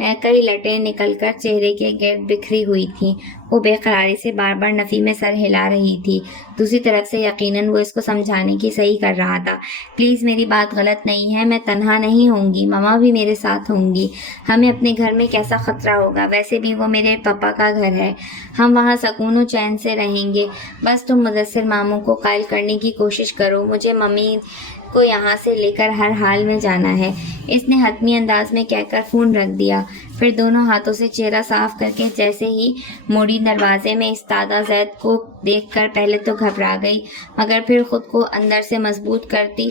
میں کئی لٹیں نکل کر چہرے کے گرد بکھری ہوئی تھیں۔ وہ بے قراری سے بار بار نفی میں سر ہلا رہی تھی۔ دوسری طرف سے یقیناً وہ اس کو سمجھانے کی صحیح کر رہا تھا۔ پلیز میری بات غلط نہیں ہے، میں تنہا نہیں ہوں گی، ماما بھی میرے ساتھ ہوں گی۔ ہمیں اپنے گھر میں کیسا خطرہ ہوگا؟ ویسے بھی وہ میرے پاپا کا گھر ہے، ہم وہاں سکون و چین سے رہیں گے۔ بس تم مدثر ماموں کو قائل کرنے کی کوشش کرو، مجھے ممی کو یہاں سے لے کر ہر حال میں جانا ہے۔ اس نے حتمی انداز میں کہہ کر فون رکھ دیا، پھر دونوں ہاتھوں سے چہرہ صاف کر کے جیسے ہی موڑی دروازے میں استادہ زید کو دیکھ کر پہلے تو گھبرا گئی، مگر پھر خود کو اندر سے مضبوط کرتی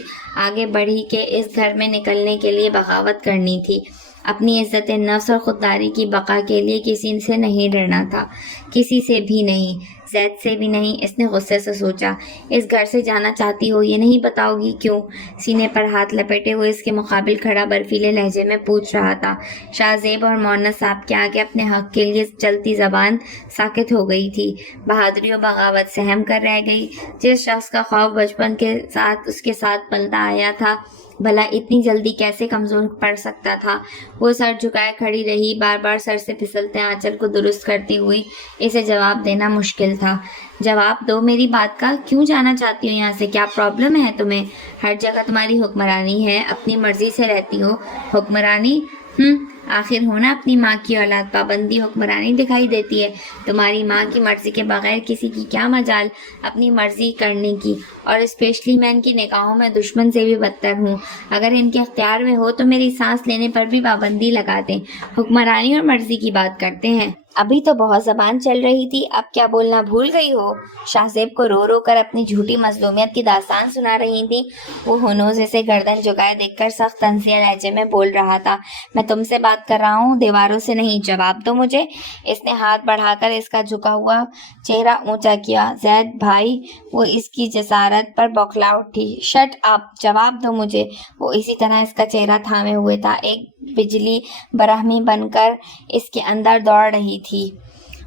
آگے بڑھی کہ اس گھر میں نکلنے کے لیے بغاوت کرنی تھی۔ اپنی عزت نفس اور خودداری کی بقا کے لیے کسی سے نہیں ڈرنا تھا، کسی سے بھی نہیں، زید سے بھی نہیں۔ اس نے غصے سے سوچا، اس گھر سے جانا چاہتی ہو، یہ نہیں بتاؤ گی کیوں؟ سینے پر ہاتھ لپیٹے ہوئے اس کے مقابل کھڑا برفیلے لہجے میں پوچھ رہا تھا۔ شاہ زیب اور مونس صاحب کے آگے اپنے حق کے لیے چلتی زبان ساکت ہو گئی تھی، بہادری و بغاوت سہم کر رہ گئی۔ جس شخص کا خوف بچپن کے ساتھ اس کے ساتھ پلتا آیا تھا، بھلا اتنی جلدی کیسے کمزور پڑ سکتا تھا؟ وہ سر جھکائے کھڑی رہی، بار بار سر سے پھسلتے آنچل کو درست کرتی ہوئی۔ اسے جواب دینا مشکل تھا۔ جواب دو میری بات کا، کیوں جانا چاہتی ہو یہاں سے؟ کیا پرابلم ہے تمہیں؟ ہر جگہ تمہاری حکمرانی ہے، اپنی مرضی سے رہتی ہو۔ حکمرانی؟ آخر ہونا اپنی ماں کی اولاد، پابندی حکمرانی دکھائی دیتی ہے؟ تمہاری ماں کی مرضی کے بغیر کسی کی کیا مجال اپنی مرضی کرنے کی؟ اور اسپیشلی میں ان کی نگاہوں میں دشمن سے بھی بدتر ہوں۔ اگر ان کے اختیار میں ہو تو میری سانس لینے پر بھی پابندی لگا دیں۔ حکمرانی اور مرضی کی بات کرتے ہیں؟ ابھی تو بہت زبان چل رہی تھی، اب کیا بولنا بھول گئی ہو؟ شاہ زیب کو رو رو کر اپنی جھوٹی مظلومیت کی داستان سنا رہی تھی۔ وہ ہنوز اسے گردن جھکائے دیکھ کر سخت طنزیہ لہجے میں بول رہا تھا، میں تم سے بات کر رہا ہوں، دیواروں سے نہیں، جواب دو مجھے۔ اس نے ہاتھ بڑھا کر اس کا جھکا ہوا چہرہ اونچا کیا۔ زید بھائی، وہ اس کی جسارت پر بوکھلا اٹھی۔ شٹ اپ، جواب دو مجھے۔ وہ اسی طرح اس کا چہرہ تھامے ہوئے تھا، ایک بجلی برہمی بن کر اس کے اندر دوڑ رہی تھی،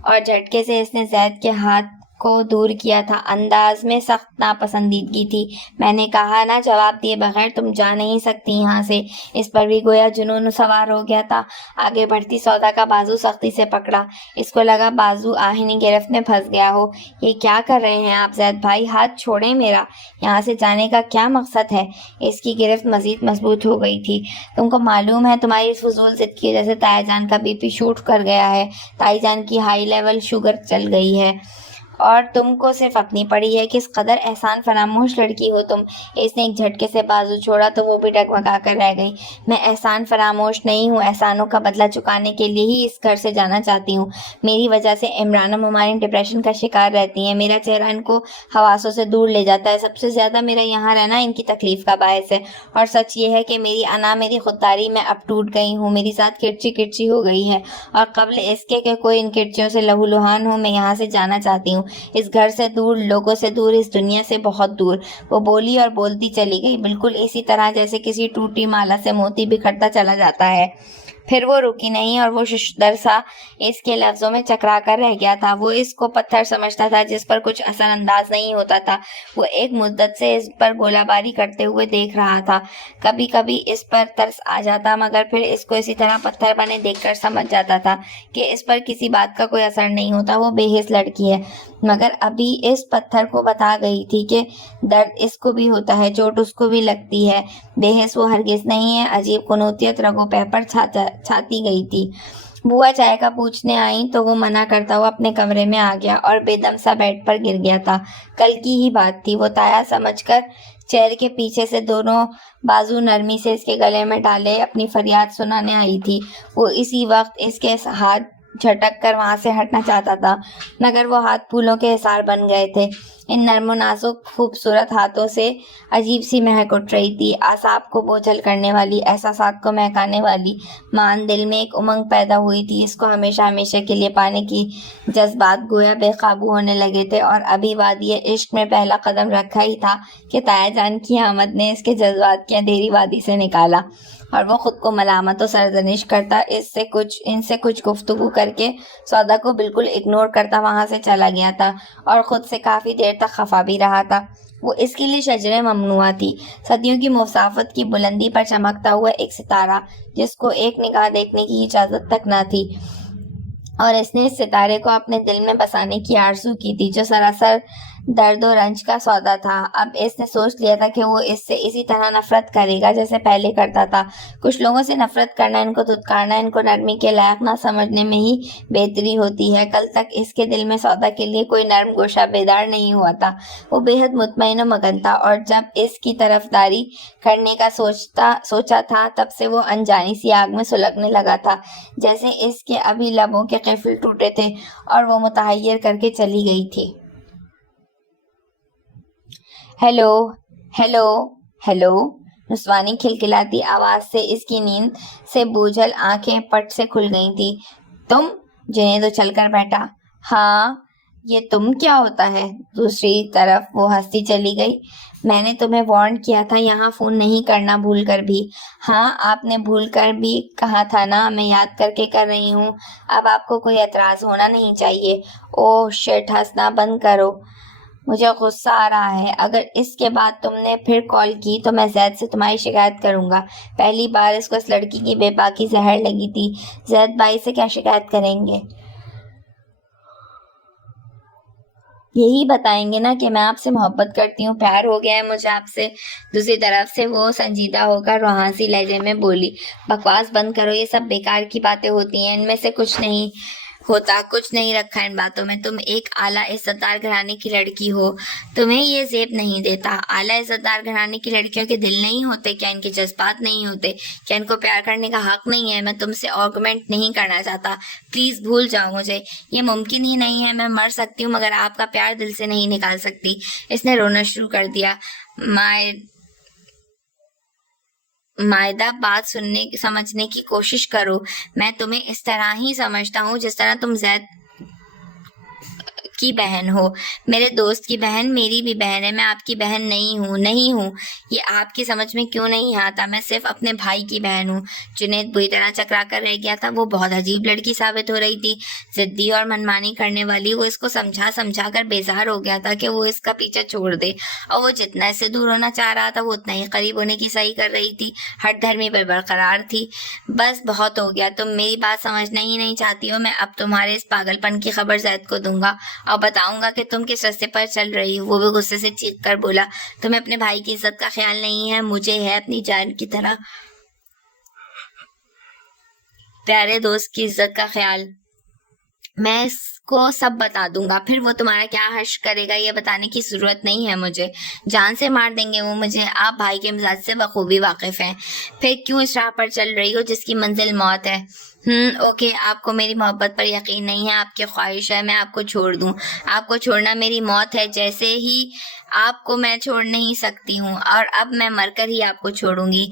اور جھٹکے سے اس نے زید کے ہاتھ کو دور کیا تھا۔ انداز میں سخت ناپسندیدگی تھی۔ میں نے کہا نا، جواب دیے بغیر تم جا نہیں سکتی یہاں سے۔ اس پر بھی گویا جنون سوار ہو گیا تھا۔ آگے بڑھتی سودا کا بازو سختی سے پکڑا۔ اس کو لگا بازو آہنی گرفت میں پھنس گیا ہو۔ یہ کیا کر رہے ہیں آپ زید بھائی؟ ہاتھ چھوڑیں میرا۔ یہاں سے جانے کا کیا مقصد ہے؟ اس کی گرفت مزید مضبوط ہو گئی تھی۔ تم کو معلوم ہے تمہاری اس فضول ضد کی وجہ سے تایا جان کا بی پی شوٹ کر گیا ہے، تائی جان کی ہائی لیول شوگر چل گئی ہے، اور تم کو صرف اپنی پڑی ہے۔ کس قدر احسان فراموش لڑکی ہو تم۔ اس نے ایک جھٹکے سے بازو چھوڑا تو وہ بھی ڈگمگا کر رہ گئی۔ میں احسان فراموش نہیں ہوں، احسانوں کا بدلہ چکانے کے لیے ہی اس گھر سے جانا چاہتی ہوں۔ میری وجہ سے عمران و ممالین ڈپریشن کا شکار رہتی ہیں، میرا چہرہ ان کو حواسوں سے دور لے جاتا ہے۔ سب سے زیادہ میرا یہاں رہنا ان کی تکلیف کا باعث ہے، اور سچ یہ ہے کہ میری انا، میری خودداری میں اب ٹوٹ گئی ہوں، میری ذات کرچی کرچی ہو گئی ہے، اور قبل اس کے کہ کوئی ان کرچیوں سے لہو لہان ہو، میں یہاں سے جانا چاہتی ہوں، اس گھر سے دور، لوگوں سے دور، اس دنیا سے بہت دور۔ وہ بولی اور بولتی چلی گئی، بالکل اسی طرح جیسے کسی ٹوٹی مالا سے موتی بکھرتا چلا جاتا ہے۔ پھر وہ رکی نہیں، اور وہ ششدر سا اس کے لفظوں میں چکرا کر رہ گیا تھا۔ وہ اس کو پتھر سمجھتا تھا جس پر کچھ اثر انداز نہیں ہوتا تھا۔ وہ ایک مدت سے اس پر گولہ باری کرتے ہوئے دیکھ رہا تھا۔ کبھی کبھی اس پر ترس آ جاتا، مگر پھر اس کو اسی طرح پتھر بنے دیکھ کر سمجھ جاتا تھا کہ اس پر کسی بات کا کوئی اثر نہیں ہوتا، وہ بے حس لڑکی ہے۔ مگر ابھی اس پتھر کو بتا گئی تھی کہ درد اس کو بھی ہوتا ہے، چوٹ اس کو بھی لگتی ہے، بے حس وہ ہرگز نہیں ہے۔ عجیب قنوتیت رگوں پہ پر چھاتی گئی تھی۔ بوا چائے کا پوچھنے آئیں تو وہ منع کرتا ہوا اپنے کمرے میں آ گیا اور بے دم سا بیڈ پر گر گیا تھا۔ کل کی ہی بات تھی۔ وہ تایا سمجھ کر چہرے کے پیچھے سے دونوں بازو نرمی سے اس کے گلے میں ڈالے اپنی فریاد سنانے آئی تھی۔ وہ اسی وقت اس کے ہاتھ جھٹک کر وہاں سے ہٹنا چاہتا تھا، مگر وہ ہاتھ پھولوں کے حصار بن گئے تھے۔ ان نرم و نازک خوبصورت ہاتھوں سے عجیب سی مہک اٹھ رہی تھی، اعصاب کو بوجھل کرنے والی، احساسات کو مہکانے والی۔ مان دل میں ایک امنگ پیدا ہوئی تھی، اس کو ہمیشہ ہمیشہ کے لیے پانے کی جذبات گویا بے قابو ہونے لگے تھے، اور ابھی وادی عشق میں پہلا قدم رکھا ہی تھا کہ تایا جان کی آمد نے اس کے جذبات کی اندھیری وادی سے نکالا، اور وہ خود کو ملامت و سرزنش کرتا ان سے کچھ گفتگو کر کے سودا کو بالکل اگنور کرتا وہاں سے چلا گیا تھا، اور خود سے کافی دیر تک خفا بھی رہا تھا۔ وہ اس کے لیے شجرے ممنوعہ تھی، صدیوں کی مسافت کی بلندی پر چمکتا ہوا ایک ستارہ جس کو ایک نگاہ دیکھنے کی اجازت تک نہ تھی، اور اس نے اس ستارے کو اپنے دل میں بسانے کی آرزو کی تھی جو سراسر درد و رنج کا سودا تھا۔ اب اس نے سوچ لیا تھا کہ وہ اس سے اسی طرح نفرت کرے گا جیسے پہلے کرتا تھا۔ کچھ لوگوں سے نفرت کرنا، ان کو دھتکارنا، ان کو نرمی کے لائق نہ سمجھنے میں ہی بہتری ہوتی ہے۔ کل تک اس کے دل میں سودا کے لیے کوئی نرم گوشہ بیدار نہیں ہوا تھا، وہ بے حد مطمئن و مگن تھا، اور جب اس کی طرفداری کرنے کا سوچا تھا تب سے وہ انجانی سی آگ میں سلگنے لگا تھا، جیسے اس کے ابھی لبوں کے قفل ٹوٹے تھے اور وہ متحیر کر کے چلی گئی تھی۔ ہیلو ہیلو ہیلو، نسوانی کھلکھلاتی آواز سے اس کی نیند سے بوجھل آنکھیں پٹ سے کھل گئی تھی۔ تم؟ جنید اچھل کر بیٹھا۔ ہاں، یہ تم کیا ہوتا ہے؟ دوسری طرف وہ ہنستی چلی گئی۔ میں نے تمہیں وارن کیا تھا یہاں فون نہیں کرنا، بھول کر بھی۔ ہاں، آپ نے بھول کر بھی کہا تھا نا، میں یاد کر کے کر رہی ہوں۔ اب آپ کو کوئی اعتراض ہونا نہیں چاہیے۔ اوہ شٹ، ہنسنا بند کرو، مجھے غصہ آ رہا ہے۔ اگر اس کے بعد تم نے پھر کال کی تو میں زید سے تمہاری شکایت کروں گا۔ پہلی بار اس کو اس لڑکی کی بے باکی زہر لگی تھی۔ زید بھائی سے کیا شکایت کریں گے؟ یہی بتائیں گے نا کہ میں آپ سے محبت کرتی ہوں، پیار ہو گیا ہے مجھے آپ سے۔ دوسری طرف سے وہ سنجیدہ ہو کر روحانسی لہجے میں بولی، بکواس بند کرو، یہ سب بیکار کی باتیں ہوتی ہیں، ان میں سے کچھ نہیں ہوتا، کچھ نہیں رکھا ان باتوں میں۔ تم ایک اعلیٰ عزتدار گھرانے کی لڑکی ہو، تمہیں یہ زیب نہیں دیتا۔ اعلیٰ عزتدار گھرانے کی لڑکیوں کے دل نہیں ہوتے کیا؟ ان کے جذبات نہیں ہوتے کیا؟ ان کو پیار کرنے کا حق نہیں ہے؟ میں تم سے آرگومنٹ نہیں کرنا چاہتا، پلیز بھول جاؤ مجھے، یہ ممکن ہی نہیں ہے۔ میں مر سکتی ہوں مگر آپ کا پیار دل سے نہیں نکال سکتی۔ اس نے رونا شروع کر دیا۔ مائدہ، بات سمجھنے کی کوشش کرو، میں تمہیں اس طرح ہی سمجھتا ہوں جس طرح تم زید کی بہن ہو، میرے دوست کی بہن میری بھی بہن ہے، میں آپ کی بہن نہیں ہوں۔ یہ آپ کی سمجھ میں کیوں نہیں آتا؟ میں صرف اپنے بھائی کی بہن ہوں۔ جنید بری طرح چکرا کر رہ گیا تھا، وہ بہت عجیب لڑکی ثابت ہو رہی تھی، ضدی اور منمانی کرنے والی۔ وہ اس کو سمجھا کر بیزار ہو گیا تھا کہ وہ اس کا پیچھا چھوڑ دے، اور وہ جتنا اس سے دور ہونا چاہ رہا تھا وہ اتنا ہی قریب ہونے کی صحیح کر رہی تھی، ہٹ دھرمی پر برقرار تھی۔ بس بہت ہو گیا، تم میری بات سمجھنا ہی نہیں چاہتی ہو۔ میں اب تمہارے اس پاگل پن کی خبر زید کو دوں گا اور بتاؤں گا کہ تم کس راستے پر چل رہی ہو۔ وہ بھی غصے سے چیخ کر بولا، تمہیں اپنے بھائی کی عزت کا خیال نہیں ہے؟ مجھے ہے اپنی جان کی طرح پیارے دوست کی عزت کا خیال۔ میں اس کو سب بتا دوں گا، پھر وہ تمہارا کیا حشر کرے گا یہ بتانے کی ضرورت نہیں ہے مجھے۔ جان سے مار دیں گے وہ مجھے، آپ بھائی کے مزاج سے بخوبی واقف ہیں۔ پھر کیوں اس راہ پر چل رہی ہو جس کی منزل موت ہے؟ اوکے، آپ کو میری محبت پر یقین نہیں ہے، آپ کی خواہش ہے میں آپ کو چھوڑ دوں۔ آپ کو چھوڑنا میری موت ہے، جیسے ہی آپ کو میں چھوڑ نہیں سکتی ہوں، اور اب میں مر کر ہی آپ کو چھوڑوں گی۔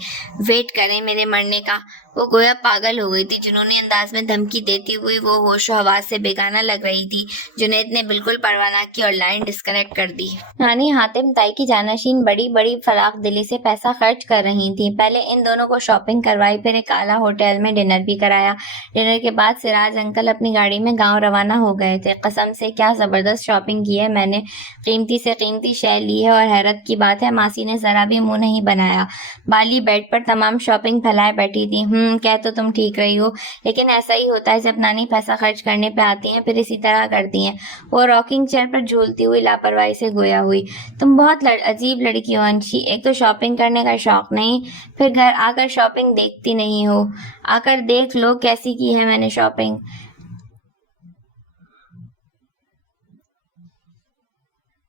ویٹ کریں میرے مرنے کا۔ وہ گویا پاگل ہو گئی تھی، جنونی انداز میں دھمکی دیتی ہوئی وہ ہوش و حواس سے بیگانہ لگ رہی تھی۔ جنید نے بالکل پرواہ نہ کی اور لائن ڈسکنیکٹ کر دی۔ نانی حاتم تائی کی جانشین بڑی بڑی فراخ دلی سے پیسہ خرچ کر رہی تھیں۔ پہلے ان دونوں کو شاپنگ کروائی، پھر ایک اعلیٰ ہوٹل میں ڈنر بھی کرایا۔ ڈنر کے بعد سراج انکل اپنی گاڑی میں گاؤں روانہ ہو گئے تھے۔ قسم سے کیا زبردست شاپنگ کی ہے میں نے، قیمتی سے قیمتی شے لی ہے، اور حیرت کی بات ہے ماسی نے ذرا بھی منہ نہیں بنایا۔ بالی بیڈ پر تمام شاپنگ پھیلائے بیٹھی تھی۔ کہہ تو تم ٹھیک رہی ہو، لیکن ایسا ہی ہوتا ہے جب نانی پیسہ خرچ کرنے پہ آتی ہیں، پھر اسی طرح کرتی ہیں۔ وہ راکنگ چیئر پر جھولتی ہوئی لاپرواہی سے گویا ہوئی۔ تم بہت عجیب لڑکی ہو انشی، ایک تو شاپنگ کرنے کا شوق نہیں، پھر گھر آ کر شاپنگ دیکھتی نہیں ہو۔ آ کر دیکھ لو کیسی کی ہے میں نے شاپنگ۔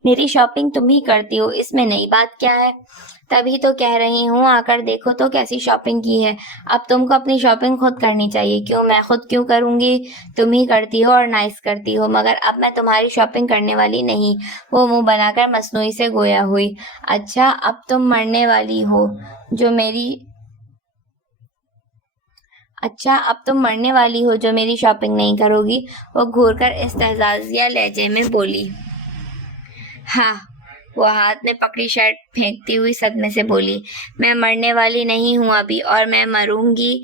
میری شاپنگ تم ہی کرتی ہو، اس میں نئی بات کیا ہے؟ تبھی تو کہہ رہی ہوں آ کر دیکھو تو کیسی شاپنگ کی ہے۔ اب تم کو اپنی شاپنگ خود کرنی چاہیے۔ کیوں میں خود کیوں کروں گی؟ تم ہی کرتی ہو اور نائس کرتی ہو، مگر اب میں تمہاری شاپنگ کرنے والی نہیں۔ وہ منہ بنا کر مصنوعی سے گویا ہوئی۔ اچھا اب تم مرنے والی ہو جو میری شاپنگ نہیں کرو گی۔ وہ گھور کر استہزائیہ لہجے میں بولی۔ ہاں، وہ ہاتھ میں پکڑی شرٹ پھینکتی ہوئی صدمے سے بولی، میں مرنے والی نہیں ہوں ابھی، اور میں مروں گی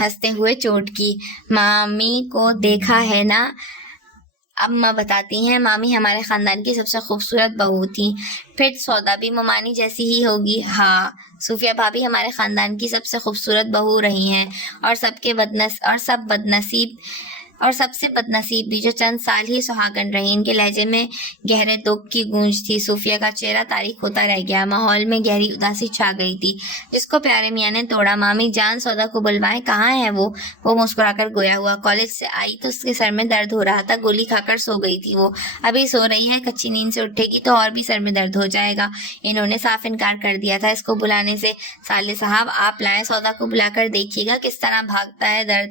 ہنستے ہوئے چوٹ کی۔ مامی کو دیکھا ہے نا؟ اماں بتاتی ہیں مامی ہمارے خاندان کی سب سے خوبصورت بہو تھی۔ پھر سودا بھی ممانی جیسی ہی ہوگی۔ ہاں، صوفیہ بھابھی ہمارے خاندان کی سب سے خوبصورت بہو رہی ہیں، اور سب سے بد نصیب بھی جو چند سال ہی سہاگن رہی۔ ان کے لہجے میں گہرے دکھ کی گونج تھی۔ صوفیہ کا چہرہ تاریک ہوتا رہ گیا۔ ماحول میں گہری اداسی چھا گئی تھی، جس کو پیارے میاں نے توڑا۔ مامی جان سودا کو بلوائیں، کہاں ہے وہ مسکرا کر گویا ہوا۔ کالج سے آئی تو اس کے سر میں درد ہو رہا تھا، گولی کھا کر سو گئی تھی وہ، ابھی سو رہی ہے، کچی نیند سے اٹھے گی تو اور بھی سر میں درد ہو جائے گا۔ انہوں نے صاف انکار کر دیا تھا اس کو بلانے سے۔ صالح صاحب آپ لائیں، سودا کو بلا کر دیکھیے گا کس طرح بھاگتا ہے،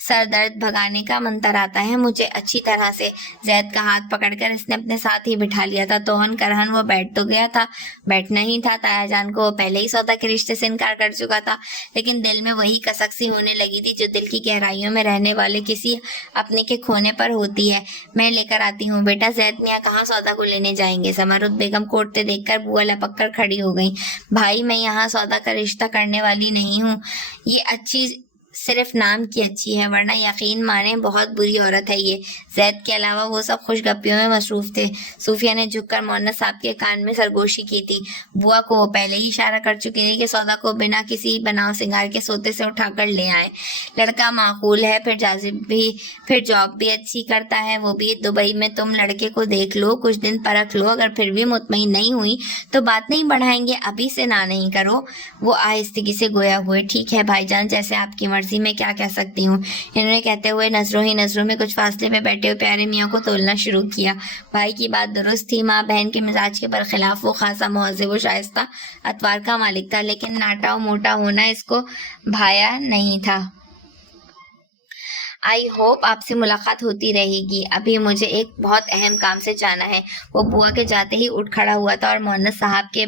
سر درد بھگانے کا منتر آتا ہے مجھے اچھی طرح سے۔ زید کا ہاتھ پکڑ کر اس نے اپنے ساتھ ہی بٹھا لیا تھا۔ توہن کرہن وہ بیٹھ تو گیا تھا، بیٹھنا ہی تھا۔ تایا جان کو وہ پہلے ہی سودا کے رشتے سے انکار کر چکا تھا، لیکن دل میں وہی کسک سی ہونے لگی تھی جو دل کی گہرائیوں میں رہنے والے کسی اپنے کے کھونے پر ہوتی ہے۔ میں لے کر آتی ہوں بیٹا۔ زید میاں کہاں سودا کو لینے جائیں گے؟ سمرد بیگم کوٹتے دیکھ کر بوا لپک کر کھڑی ہو گئی۔ بھائی میں یہاں سودا کا رشتہ کرنے والی نہیں ہوں، یہ اچھی صرف نام کی اچھی ہے، ورنہ یقین مانے بہت بری عورت ہے یہ۔ زید کے علاوہ وہ سب خوش گپیوں میں مصروف تھے۔ صوفیہ نے جھک کر مونس صاحب کے کان میں سرگوشی کی تھی۔ بوا کو وہ پہلے ہی اشارہ کر چکی تھی کہ سودا کو بنا کسی بناؤ سنگار کے سوتے سے اٹھا کر لے آئیں۔ لڑکا معقول ہے، پھر جاب بھی اچھی کرتا ہے وہ بھی۔ دبئی میں تم لڑکے کو دیکھ لو، کچھ دن پرکھ لو، اگر پھر بھی مطمئن نہیں ہوئی تو بات نہیں بڑھائیں گے، ابھی سے نہ نہیں کرو۔ وہ آہستگی سے گویا ہوئے۔ ٹھیک ہے بھائی جان، جیسے آپ کی مرضی، میں کیا کہہ سکتی ہوں۔ انہوں نے کہتے ہوئے نظروں ہی نظروں میں کچھ فاصلے پہ بیٹھے ہوئے پیارے میاں کو تولنا شروع کیا۔ بھائی کی بات درست تھی، ماں بہن کے مزاج کے برخلاف وہ خاصا مہذب و شائستہ اطوار کا مالک تھا، لیکن ناٹا و موٹا ہونا اس کو بھایا نہیں تھا۔ آئی ہوپ آپ سے ملاقات ہوتی رہے گی، ابھی مجھے ایک بہت اہم کام سے جانا ہے۔ وہ بوا کے جاتے ہی اٹھ کھڑا ہوا تھا اور مونس صاحب کے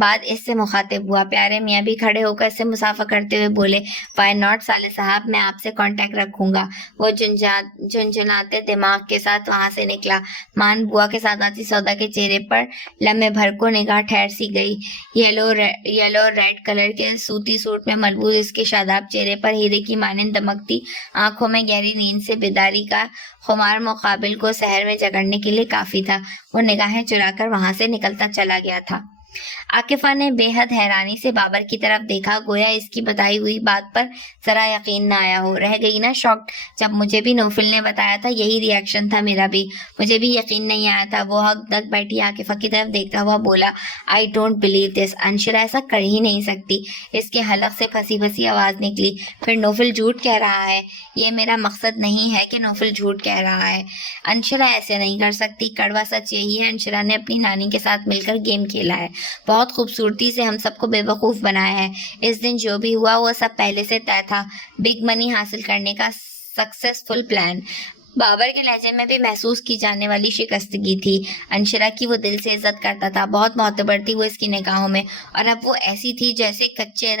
بعد اس سے مخاطب ہوا۔ پیارے میاں بھی کھڑے ہو کر اس سے مسافہ کرتے ہوئے بولے، وائی ناٹ صالح صاحب، میں آپ سے کانٹیکٹ رکھوں گا۔ وہ جھنجھلاتے دماغ کے ساتھ وہاں سے نکلا۔ مان بوا کے ساتھ آتی سودا کے چہرے پر لمحے بھر کو نگاہ ٹھہر سی گئی۔ یلو ریڈ کلر کے سوتی سوٹ میں ملبوس اس کے شاداب چہرے پر ہیرے کی مانند دمکتی آنکھوں میں گہری نیند سے بیداری کا خمار مقابل کو سحر میں جگڑنے کے لیے کافی تھا۔ وہ نگاہیں چرا کر وہاں سے نکلتا چلا گیا تھا۔ عاکفہ نے بے حد حیرانی سے بابر کی طرف دیکھا، گویا اس کی بتائی ہوئی بات پر ذرا یقین نہ آیا ہو۔ رہ گئی نا شاکڈ، جب مجھے بھی نوفل نے بتایا تھا یہی ری ایکشن تھا میرا بھی، مجھے بھی یقین نہیں آیا تھا۔ وہ حق تک بیٹھی عاکفہ کی طرف دیکھتا ہوا بولا، آئی ڈونٹ بلیو دس، انشرا ایسا کر ہی نہیں سکتی۔ اس کے حلق سے پھنسی پھنسی آواز نکلی، پھر نوفل جھوٹ کہہ رہا ہے؟ یہ میرا مقصد نہیں ہے کہ نوفل جھوٹ کہہ رہا ہے، انشرا ایسے نہیں کر سکتی۔ کڑوا سچ یہی ہے، انشرا نے اپنی نانی کے ساتھ مل کر گیم کھیلا ہے، بہت خوبصورتی سے ہم سب کو بے وقوف بنایا ہے۔ اس دن جو بھی ہوا وہ سب پہلے سے طے تھا، بگ منی حاصل کرنے کا سکسیسفل پلان۔ بابر کے لہجے میں بھی محسوس کی جانے والی شکستگی تھی۔ انشرا کی وہ دل سے عزت کرتا تھا، بہت معتبر تھی وہ اس کی نگاہوں میں، اور اب وہ ایسی تھی جیسے کچے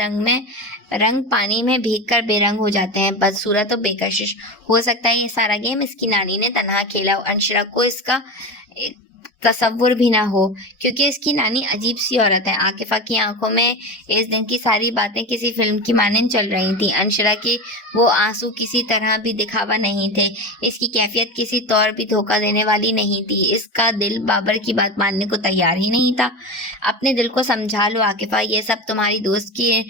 رنگ پانی میں بھیگ کر بے رنگ ہو جاتے ہیں، بدصورت و بے کشش۔ ہو سکتا ہے یہ سارا گیم اس کی نانی نے تنہا کھیلا، انشرا کو اس کا تصور بھی نہ ہو، کیونکہ اس کی نانی عجیب سی عورت ہے۔ عاکفہ کی آنکھوں میں اس دن کی ساری باتیں کسی فلم کی مانند چل رہی تھیں۔ انشرا کی وہ آنسو کسی طرح بھی دکھاوا نہیں تھے، اس کی کیفیت کسی طور بھی دھوکہ دینے والی نہیں تھی۔ اس کا دل بابر کی بات ماننے کو تیار ہی نہیں تھا۔ اپنے دل کو سمجھا لو عاکفہ، یہ سب تمہاری دوست کی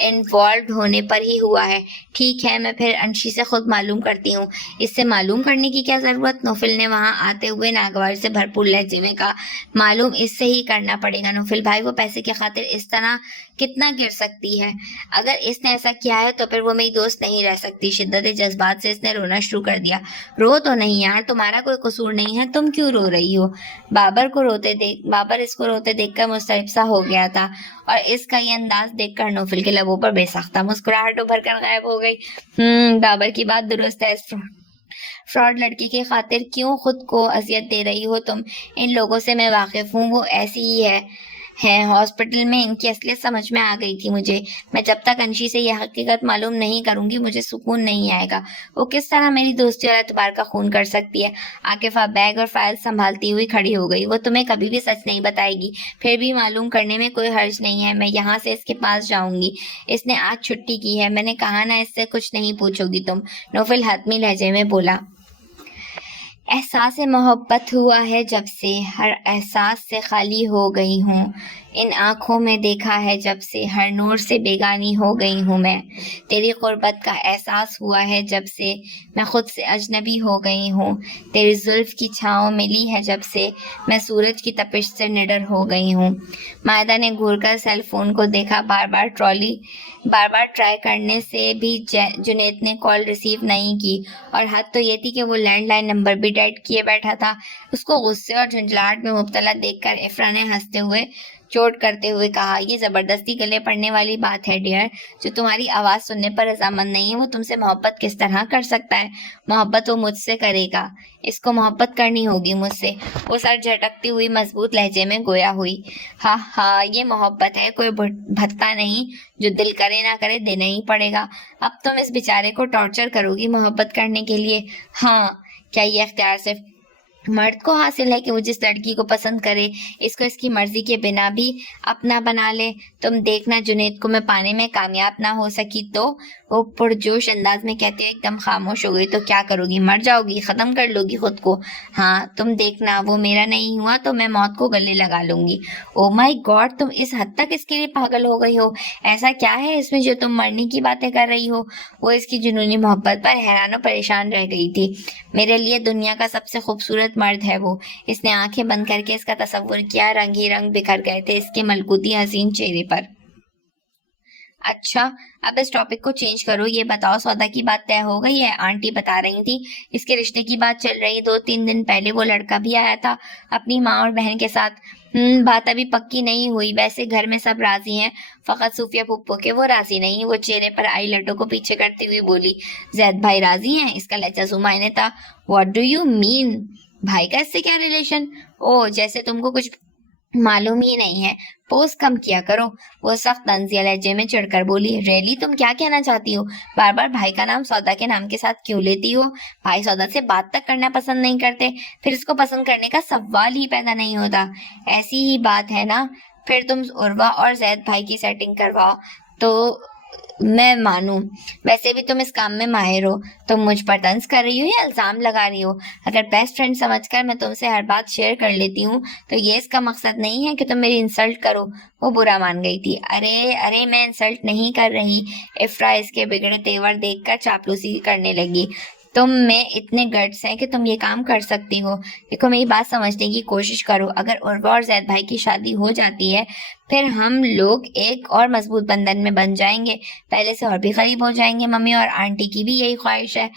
انوالوڈ ہونے پر ہی ہوا ہے۔ ٹھیک ہے، میں پھر انشی سے خود معلوم کرتی ہوں۔ اس سے معلوم کرنے کی کیا ضرورت؟ نوفل نے وہاں آتے ہوئے ناگوار سے بھرپور لہجے میں کہا۔ معلوم اس سے ہی کرنا پڑے گا نوفل بھائی، وہ پیسے کی خاطر اس طرح کتنا گر سکتی ہے؟ اگر اس نے ایسا کیا ہے تو پھر وہ میری دوست نہیں رہ سکتی۔ شدت جذبات سے اس نے رونا شروع کر دیا۔ رو تو نہیں یار، تمہارا کوئی قصور نہیں ہے، تم کیوں رو رہی ہو؟ بابر اس کو روتے دیکھ کر مضطرب سا ہو گیا تھا، اور اس کا یہ انداز دیکھ کر نوفل کے لبوں پر بے ساختہ مسکراہٹ ابھر کر غائب ہو گئی۔ بابر کی بات درست ہے، فراڈ لڑکی کی خاطر کیوں خود کو اذیت دے رہی ہو تم؟ ان لوگوں سے میں واقف ہوں، وہ ایسی ہی ہے، ہیں. ہاسپٹل میں ان کی اصلیت سمجھ میں آ گئی تھی مجھے. میں جب تک انشی سے یہ حقیقت معلوم نہیں کروں گی مجھے سکون نہیں آئے گا. وہ کس طرح میری دوستی اور اعتبار کا خون کر سکتی ہے؟ عاقفہ بیگ اور فائل سنبھالتی ہوئی کھڑی ہو گئی. وہ تمہیں کبھی بھی سچ نہیں بتائے گی. پھر بھی معلوم کرنے میں کوئی حرج نہیں ہے. میں یہاں سے اس کے پاس جاؤں گی. اس نے آج چھٹی کی ہے. میں نے کہا نا اس سے کچھ نہیں پوچھو گی تم. نوفل حتمی لہجے میں بولا. احساس محبت ہوا ہے جب سے ہر احساس سے خالی ہو گئی ہوں. ان آنکھوں میں دیکھا ہے جب سے ہر نور سے بیگانی ہو گئی ہوں میں. تیری قربت کا احساس ہوا ہے جب سے میں خود سے اجنبی ہو گئی ہوں. تیری زلف کی چھاؤں ملی ہے جب سے میں سورج کی تپش سے نڈر ہو گئی ہوں. مائدہ نے گھور کر سیل فون کو دیکھا. بار بار ٹرائی کرنے سے بھی جنید نے کال ریسیو نہیں کی اور حد تو یہ تھی کہ وہ لینڈ لائن نمبر بھی ڈائل کیے بیٹھا تھا. اس کو غصے اور جھنجھلاہٹ میں مبتلا دیکھ کر افرا نے ہنستے ہوئے چوٹ کرتے ہوئے کہا, یہ زبردستی گلے پڑنے والی بات ہے ڈیئر. جو تمہاری آواز سننے پر رضامند نہیں ہے وہ تم سے محبت کس طرح کر سکتا ہے؟ محبت وہ مجھ سے کرے گا. اس کو محبت کرنی ہوگی مجھ سے. وہ سر جھٹکتی ہوئی مضبوط لہجے میں گویا ہوئی. ہاں یہ محبت ہے, کوئی بھتہ نہیں. جو دل کرے نہ کرے دینا ہی پڑے گا. اب تم اس بیچارے کو ٹارچر کرو گی محبت کرنے کے لیے؟ ہاں. کیا یہ اختیار صرف مرد کو حاصل ہے کہ وہ جس لڑکی کو پسند کرے اس کو اس کی مرضی کے بنا بھی اپنا بنا لے؟ تم دیکھنا جنید کو میں پانے میں کامیاب نہ ہو سکی تو؟ وہ پرجوش انداز میں کہتے ہوئے ایک دم خاموش ہو گئی. تو کیا کرو گی؟ مر جاؤ گی؟ ختم کر لو گی خود کو؟ ہاں تم دیکھنا, وہ میرا نہیں ہوا تو میں موت کو گلے لگا لوں گی. او مائی گاڈ, تم اس حد تک اس کے لیے پاگل ہو گئی ہو؟ ایسا کیا ہے اس میں جو تم مرنے کی باتیں کر رہی ہو؟ وہ اس کی جنونی محبت پر حیران و پریشان رہ گئی تھی. میرے لیے دنیا کا سب سے خوبصورت مرد ہے وہ. اس نے آنکھیں بند کر کے اس کا تصور کیا. رنگ ہی رنگ بکھر گئے تھے اس کے ملکوتی حسین چہرے پر. اچھا اب اس ٹاپک کو چینج کرو. یہ بتاؤ سودا کی بات طے ہو گئی ہے؟ آنٹی بتا رہی تھی اس کے رشتے کی بات چل رہی. 2-3 دن پہلے وہ لڑکا بھی آیا تھا اپنی ماں اور بہن کے ساتھ. بات ابھی پکی نہیں ہوئی. ویسے گھر میں سب راضی ہیں, فقط صوفیہ پھپھو کے وہ راضی نہیں. وہ چہرے پر آئی لٹوں کو پیچھے کرتی ہوئی بولی. زید بھائی راضی ہیں؟ اس کا لہجہ زمانے تھا. What do you mean? بھائی کا اس سے کیا ریلیشن؟ او جیسے تم کو کچھ معلوم ہی نہیں ہے. پوز کم کیا کرو. وہ سخت طنزیہ لہجے میں چڑھ کر بولی. ریلی تم کیا کہنا چاہتی ہو؟ بار بار بھائی کا نام سودا کے نام کے ساتھ کیوں لیتی ہو؟ بھائی سودا سے بات تک کرنا پسند نہیں کرتے, پھر اس کو پسند کرنے کا سوال ہی پیدا نہیں ہوتا. ایسی ہی بات ہے نا. پھر تم عروہ اور زید بھائی کی سیٹنگ کرواؤ تو میں مانوں. ویسے بھی تم اس کام میں ماہر ہو. تم مجھ پر طنز کر رہی ہو یا الزام لگا رہی ہو؟ اگر بیسٹ فرینڈ سمجھ کر میں تم سے ہر بات شیئر کر لیتی ہوں تو یہ اس کا مقصد نہیں ہے کہ تم میری انسلٹ کرو. وہ برا مان گئی تھی. ارے میں انسلٹ نہیں کر رہی. افرا اس کے بگڑے تیور دیکھ کر چاپلوسی کرنے لگی. تم میں اتنے گٹس ہیں کہ تم یہ کام کر سکتی ہو. دیکھو میری بات سمجھنے کی کوشش کرو. اگر عروہ اور زید بھائی کی شادی ہو جاتی ہے پھر ہم لوگ ایک اور مضبوط بندھن میں بن جائیں گے. پہلے سے اور بھی قریب ہو جائیں گے. ممی اور آنٹی کی بھی یہی خواہش ہے.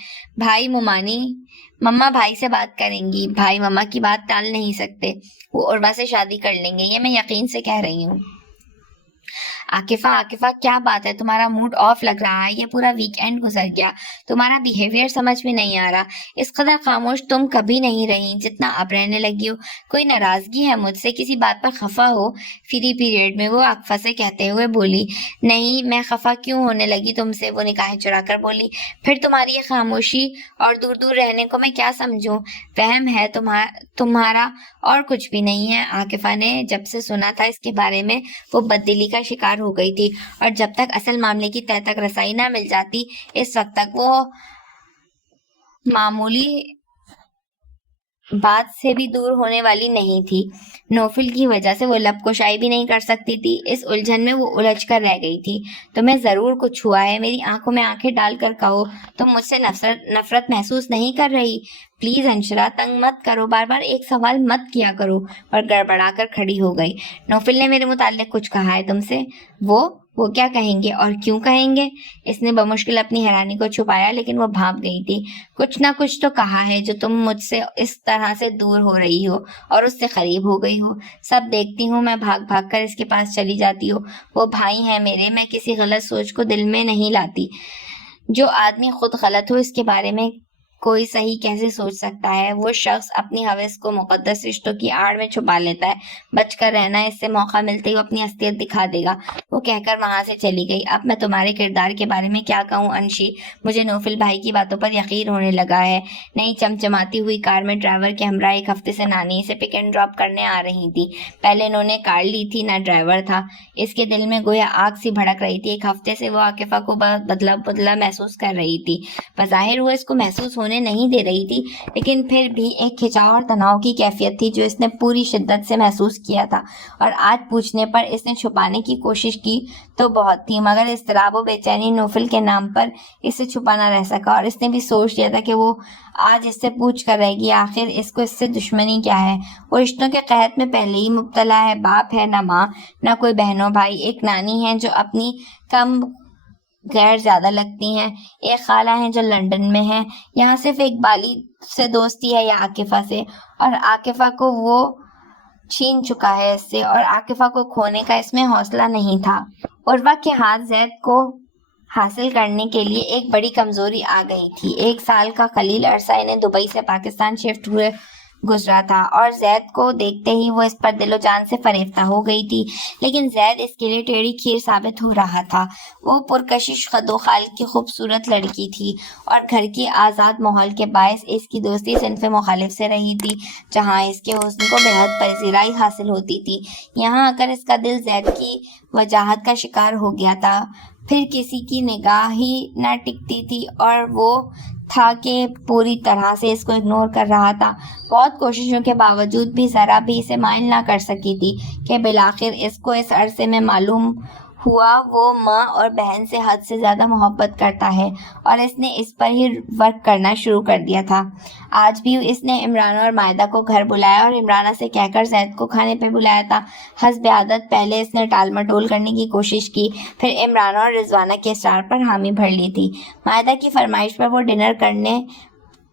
مما بھائی سے بات کریں گی. بھائی مما کی بات ٹال نہیں سکتے. وہ عروہ سے شادی کر لیں گے, یہ میں یقین سے کہہ رہی ہوں. عاقفہ کیا بات ہے؟ تمہارا موڈ آف لگ رہا ہے. یہ پورا ویک اینڈ گزر گیا, تمہارا بیہیویئر سمجھ میں نہیں آ رہا. اس قدر خاموش تم کبھی نہیں رہی جتنا اب رہنے لگی ہو. کوئی ناراضگی ہے مجھ سے؟ کسی بات پر خفا ہو؟ فری پیریڈ میں وہ عاقفہ سے کہتے ہوئے بولی. نہیں میں خفا کیوں ہونے لگی تم سے؟ وہ نگاہیں چرا کر بولی. پھر تمہاری یہ خاموشی اور دور دور رہنے کو میں کیا سمجھوں؟ وہم ہے تمہارا اور کچھ بھی نہیں ہے. عاقفہ نے جب سے سنا تھا اس کے بارے میں وہ بددلی کا شکار ہو گئی تھی, اور جب تک اصل معاملے کی تہ تک رسائی نہ مل جاتی اس وقت تک وہ معمولی بات سے بھی دور ہونے والی نہیں تھی. نوفل کی وجہ سے وہ لب کشائی بھی نہیں کر سکتی تھی. اس الجھن میں وہ الجھ کر رہ گئی تھی. تمہیں ضرور کچھ ہوا ہے. میری آنکھوں میں آنکھیں ڈال کر کہو. تم مجھ سے نفرت محسوس نہیں کر رہی؟ پلیز انشرا تنگ مت کرو, بار بار ایک سوال مت کیا کرو. اور گڑبڑا کر کھڑی ہو گئی. نوفل نے میرے متعلق کچھ کہا ہے تم سے؟ وہ کیا کہیں گے اور کیوں کہیں گے؟ اس نے بمشکل اپنی حیرانی کو چھپایا, لیکن وہ بھانپ گئی تھی. کچھ نہ کچھ تو کہا ہے جو تم مجھ سے اس طرح سے دور ہو رہی ہو اور اس سے قریب ہو گئی ہو. سب دیکھتی ہوں. میں بھاگ بھاگ کر اس کے پاس چلی جاتی ہوں. وہ بھائی ہیں میرے. میں کسی غلط سوچ کو دل میں نہیں لاتی. جو آدمی خود غلط ہو اس کے بارے میں کوئی صحیح کیسے سوچ سکتا ہے؟ وہ شخص اپنی حوث کو مقدس رشتوں کی آڑ میں چھپا لیتا ہے، بچ کر رہنا، اس سے موقع ملتے ہی وہ اپنی اصلیت دکھا دے گا۔ وہ کہہ کر وہاں سے چلی گئی۔ اب میں تمہارے کردار کے بارے میں کیا کہوں انشی، مجھے نوفل بھائی کی باتوں پر یقین ہونے لگا ہے۔ نئی چمچماتی ہوئی کار میں ڈرائیور کے ہمراہ ایک ہفتے سے نانی اسے پک اینڈ ڈراپ کرنے آ رہی تھی۔ پہلے انہوں نے کار لی تھی، نہ ڈرائیور تھا۔ اس کے دل میں گویا آگ سی بھڑک رہی تھی۔ ایک ہفتے سے وہ عاقفہ کو بدلا بدلا محسوس کر رہی تھی۔ بظاہر وہ اس کو محسوس ہونے نہیں دے رہی تھی، لیکن پھر بھی ایک کھچاؤ اور تناؤ کی کیفیت تھی جو اس نے پوری شدت سے محسوس کیا تھا، اور آج پوچھنے پر اس نے چھپانے کی کوشش کی تو بہت تھی، مگر اضطراب و بے چینی نوفل کے نام پر اسے چھپا نہ رہ سکا، اور اس نے بھی سوچ لیا تھا کہ وہ آج اس سے پوچھ کر رہے گی آخر اس کو اس سے دشمنی کیا ہے۔ وہ رشتوں کے قحط میں پہلے ہی مبتلا ہے، باپ ہے نہ ماں، نہ کوئی بہن و بھائی، ایک نانی ہے جو اپنی کم غیر زیادہ لگتی ہیں، ایک خالہ ہیں جو لندن میں ہیں، یہاں صرف ایک بالی سے دوستی ہے یا عاقفہ سے، اور عاقفہ کو وہ چھین چکا ہے اس سے، اور عاقفہ کو کھونے کا اس میں حوصلہ نہیں تھا۔ عروہ کے ہاتھ زید کو حاصل کرنے کے لیے ایک بڑی کمزوری آ گئی تھی۔ 1 سال کا قلیل عرصہ انہیں دبئی سے پاکستان شفٹ ہوئے گزرا تھا، اور زید کو دیکھتے ہی وہ اس پر دل و جان سے فریفتہ ہو گئی تھی، لیکن زید اس کے لیے ٹیڑھی کھیر ثابت ہو رہا تھا۔ وہ پرکشش خد و خال کی خوبصورت لڑکی تھی، اور گھر کی آزاد ماحول کے باعث اس کی دوستی صنف مخالف سے رہی تھی، جہاں اس کے حسن کو بے حد پذیرائی حاصل ہوتی تھی۔ یہاں آ کر اس کا دل زید کی وجاہت کا شکار ہو گیا تھا، پھر کسی کی نگاہ ہی نہ ٹکتی تھی، اور وہ تھا کہ پوری طرح سے اس کو اگنور کر رہا تھا۔ بہت کوششوں کے باوجود بھی ذرا بھی اسے مائل نہ کر سکی تھی کہ بالآخر اس کو اس عرصے میں معلوم ہوا وہ ماں اور بہن سے حد سے زیادہ محبت کرتا ہے، اور اس نے اس پر ہی ورک کرنا شروع کر دیا تھا۔ آج بھی اس نے عمرانہ اور مائدہ کو گھر بلایا اور عمرانہ سے کہہ کر زید کو کھانے پہ بلایا تھا۔ حسب عادت پہلے اس نے ٹال مٹول کرنے کی کوشش کی، پھر عمرانہ اور رضوانہ کے اصرار پر حامی بھر لی تھی۔ مائدہ کی فرمائش پر وہ ڈنر کرنے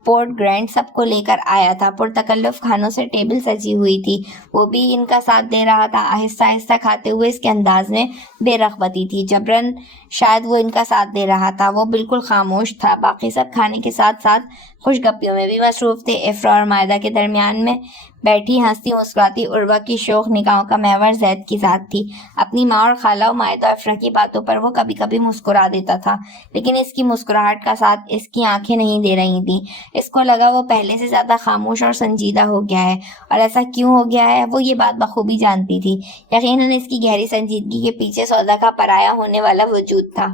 پورٹ گرینڈ سب کو لے کر آیا تھا۔ پرتکلف کھانوں سے ٹیبل سجی ہوئی تھی، وہ بھی ان کا ساتھ دے رہا تھا۔ آہستہ آہستہ کھاتے ہوئے اس کے انداز میں بے رغبتی تھی، جبراً شاید وہ ان کا ساتھ دے رہا تھا۔ وہ بالکل خاموش تھا، باقی سب کھانے کے ساتھ ساتھ خوش گپیوں میں بھی مصروف تھے۔ افرا اور مائدہ کے درمیان میں بیٹھی ہنستی مسکراتی عروہ کی شوخ نگاہوں کا محور زید کی ذات تھی۔ اپنی ماں اور خالہ و مائدہ افرا کی باتوں پر وہ کبھی کبھی مسکرا دیتا تھا، لیکن اس کی مسکراہٹ کا ساتھ اس کی آنکھیں نہیں دے رہی تھیں۔ اس کو لگا وہ پہلے سے زیادہ خاموش اور سنجیدہ ہو گیا ہے، اور ایسا کیوں ہو گیا ہے وہ یہ بات بخوبی جانتی تھی۔ یقیناً اس کی گہری سنجیدگی کے پیچھے سودا کا پرایا ہونے والا وجود تھا۔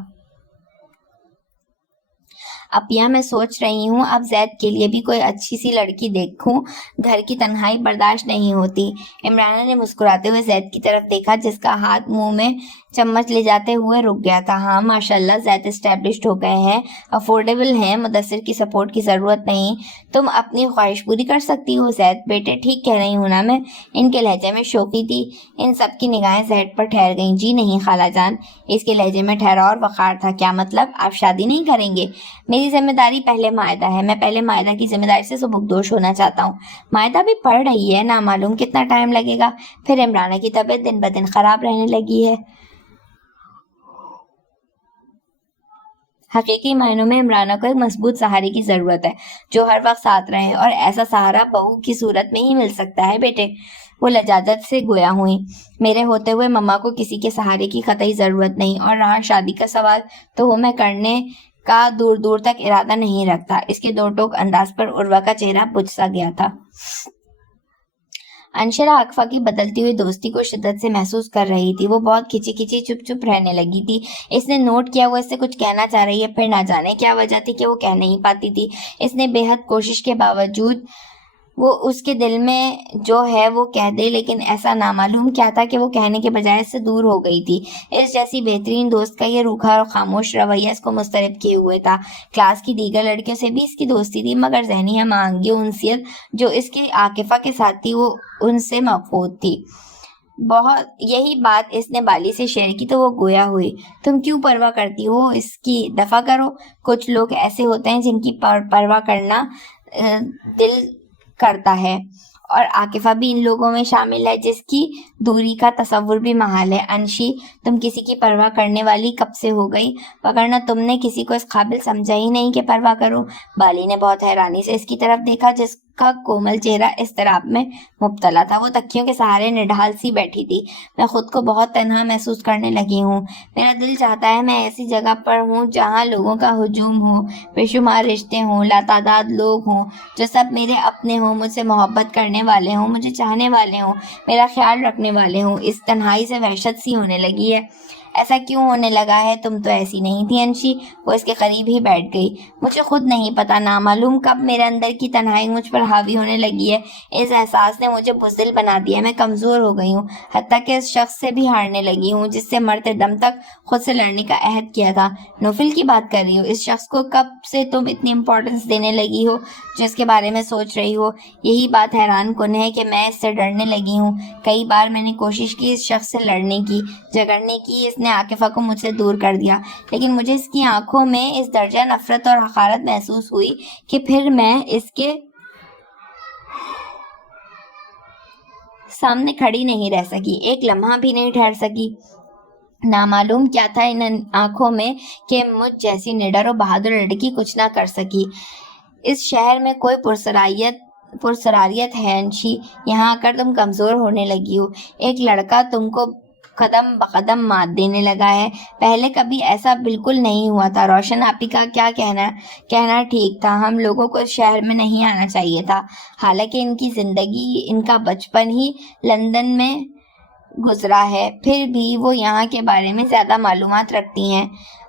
اپیا میں سوچ رہی ہوں اب زید کے لیے بھی کوئی اچھی سی لڑکی دیکھوں، گھر کی تنہائی برداشت نہیں ہوتی۔ عمرانہ نے مسکراتے ہوئے زید کی طرف دیکھا، جس کا ہاتھ منہ میں چمچ لے جاتے ہوئے رک گیا تھا۔ ہاں ماشاءاللہ، زید اسٹیبلشڈ ہو گئے ہیں، افورڈیبل ہیں، مدثر کی سپورٹ کی ضرورت نہیں، تم اپنی خواہش پوری کر سکتی ہو زید بیٹے۔ ٹھیک کہہ رہی ہوں نا میں؟ ان کے لہجے میں شوخی تھی۔ ان سب کی نگاہیں زید پر ٹھہر گئیں۔ جی نہیں خالہ جان، اس کے لہجے میں ٹھہراؤ اور وقار تھا۔ کیا مطلب؟ آپ شادی نہیں کریں گے؟ میری ذمہ داری پہلے مائدہ ہے، میں پہلے مائدہ کی ذمہ داری سے سبکدوش ہونا چاہتا ہوں۔ مائدہ بھی پڑھ رہی ہے، نامعلوم کتنا ٹائم لگے گا۔ پھر عمرانہ کی طبیعت دن بدن خراب رہنے لگی ہے۔ حقیقی معنوں میں عمرانہ کو ایک مضبوط سہارے کی ضرورت ہے، جو ہر وقت ساتھ رہے، اور ایسا سہارا بہو کی صورت میں ہی مل سکتا ہے بیٹے۔ وہ لجاجت سے گویا ہوئی۔ میرے ہوتے ہوئے مما کو کسی کے سہارے کی قطعی ضرورت نہیں، اور رہا شادی کا سوال تو وہ میں کرنے کا دور دور تک ارادہ نہیں رکھتا۔ اس کے دو ٹوک انداز پر عروہ کا چہرہ بجھ سا گیا تھا۔ انشرا عاقفہ کی بدلتی ہوئی دوستی کو شدت سے محسوس کر رہی تھی۔ وہ بہت کھچی کھچی چپ چپ رہنے لگی تھی۔ اس نے نوٹ کیا وہ اس سے کچھ کہنا چاہ رہی ہے، پھر نہ جانے کیا وجہ تھی کہ وہ کہہ نہیں پاتی تھی۔ اس نے بے حد کوشش کے باوجود وہ اس کے دل میں جو ہے وہ کہہ دے، لیکن ایسا نامعلوم کیا تھا کہ وہ کہنے کے بجائے اس سے دور ہو گئی تھی۔ اس جیسی بہترین دوست کا یہ روکھا اور خاموش رویہ اس کو مضطرب کیے ہوئے تھا۔ کلاس کی دیگر لڑکیوں سے بھی اس کی دوستی تھی، مگر ذہنی ہم آہنگی و انسیت جو اس کی عاقفہ کے ساتھ تھی وہ ان سے مفقود تھی۔ بہت یہی بات اس نے بالی سے شیئر کی تو وہ گویا ہوئی۔ تم کیوں پرواہ کرتی ہو اس کی؟ دفع کرو۔ کچھ لوگ ایسے ہوتے ہیں جن کی پرواہ کرنا دل کرتا ہے، اور عاقفہ بھی ان لوگوں میں شامل ہے جس کی دوری کا تصور بھی محال ہے۔ انشی، تم کسی کی پرواہ کرنے والی کب سے ہو گئی؟ وگرنہ تم نے کسی کو اس قابل سمجھا ہی نہیں کہ پرواہ کرو۔ بالی نے بہت حیرانی سے اس کی طرف دیکھا جس کا کومل چہرہ اضطراب میں مبتلا تھا۔ وہ تکیوں کے سہارے نڈھال سی بیٹھی تھی۔ میں خود کو بہت تنہا محسوس کرنے لگی ہوں۔ میرا دل چاہتا ہے میں ایسی جگہ پر ہوں جہاں لوگوں کا ہجوم ہو، بے شمار رشتے ہوں، لاتعداد لوگ ہوں جو سب میرے اپنے ہوں، مجھ سے محبت کرنے والے ہوں، مجھے چاہنے والے ہوں، میرا خیال رکھنے والے ہوں۔ اس تنہائی سے وحشت سی ہونے لگی ہے۔ ایسا کیوں ہونے لگا ہے؟ تم تو ایسی نہیں تھی انشی۔ وہ اس کے قریب ہی بیٹھ گئی۔ مجھے خود نہیں پتا، نامعلوم کب میرے اندر کی تنہائی مجھ پر حاوی ہونے لگی ہے۔ اس احساس نے مجھے بزدل بنا دیا۔ میں کمزور ہو گئی ہوں، حتیٰ کہ اس شخص سے بھی ہارنے لگی ہوں جس سے مرتے دم تک خود سے لڑنے کا عہد کیا تھا۔ نوفل کی بات کر رہی ہو؟ اس شخص کو کب سے تم اتنی امپورٹنس دینے لگی ہو جو اس کے بارے میں سوچ رہی ہو؟ یہی بات حیران کن ہے کہ میں اس سے ڈرنے لگی ہوں۔ کئی بار میں نے کوشش کی اس شخص سے لڑنے کی، جھگڑنے کی۔ اس نے عاقفہ کو مجھ سے دور کر دیا، لیکن مجھے اس کی آنکھوں میں اس درجہ نفرت اور حقارت محسوس ہوئی کہ پھر میں اس کے سامنے کھڑی نہیں رہ سکی، ایک لمحہ بھی نہیں ٹھہر سکی۔ نامعلوم کیا تھا ان آنکھوں میں کہ مجھ جیسی نڈر و بہادر لڑکی کچھ نہ کر سکی۔ اس شہر میں کوئی پرسراریت ہے انشی، یہاں آ کر تم کمزور ہونے لگی ہو۔ ایک لڑکا تم کو قدم بقدم مات دینے لگا ہے۔ پہلے کبھی ایسا بالکل نہیں ہوا تھا۔ روشن آپی کا کیا کہنا ٹھیک تھا، ہم لوگوں کو اس شہر میں نہیں آنا چاہیے تھا۔ حالانکہ ان کی زندگی، ان کا بچپن ہی لندن میں گزرا ہے، پھر بھی وہ یہاں کے بارے میں زیادہ معلومات رکھتی ہیں۔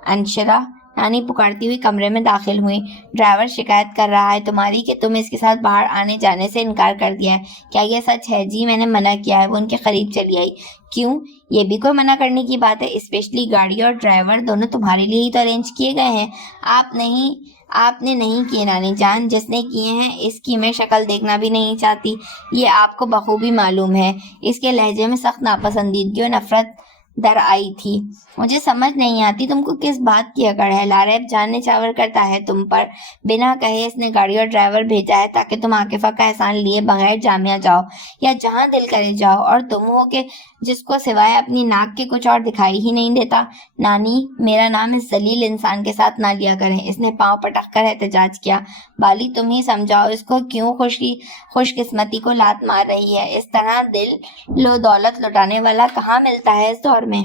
انشرا، نانی پکارتی ہوئی کمرے میں داخل ہوئی۔ ڈرائیور شکایت کر رہا ہے تمہاری کہ تم اس کے ساتھ باہر آنے جانے سے انکار کر دیا ہے۔ کیا یہ سچ ہے؟ جی میں نے منع کیا ہے۔ وہ ان کے قریب چلی آئی۔ کیوں؟ یہ بھی کوئی منع کرنے کی بات ہے؟ اسپیشلی گاڑی اور ڈرائیور دونوں تمہارے لیے ہی تو ارینج کیے گئے ہیں۔ آپ نے نہیں کیے نانی جان، جس نے کیے ہیں اس کی میں شکل دیکھنا بھی نہیں چاہتی، یہ آپ کو بخوبی معلوم ہے۔ اس کے لہجے میں سخت ناپسندیدگی اور نفرت در آئی تھی۔ مجھے سمجھ نہیں آتی تم کو کس بات کی اکڑ ہے؟ لاریب جان نچاور کرتا ہے تم پر، بنا کہے اس نے گاڑی اور ڈرائیور بھیجا ہے تاکہ تم عاقفہ کا احسان لیے بغیر جامعہ جاؤ یا جہاں دل کرے جاؤ، اور تم ہو کہ جس کو سوائے اپنی ناک کے کچھ اور دکھائی ہی نہیں دیتا۔ نانی، میرا نام اس ذلیل انسان کے ساتھ نہ لیا کریں۔ اس نے پاؤں پٹک کر احتجاج کیا۔ بالی تم ہی سمجھاؤ اس کو، کیوں خوش قسمتی کو لات مار رہی ہے؟ اس طرح دل و دولت لٹانے والا کہاں ملتا ہے اس دور میں؟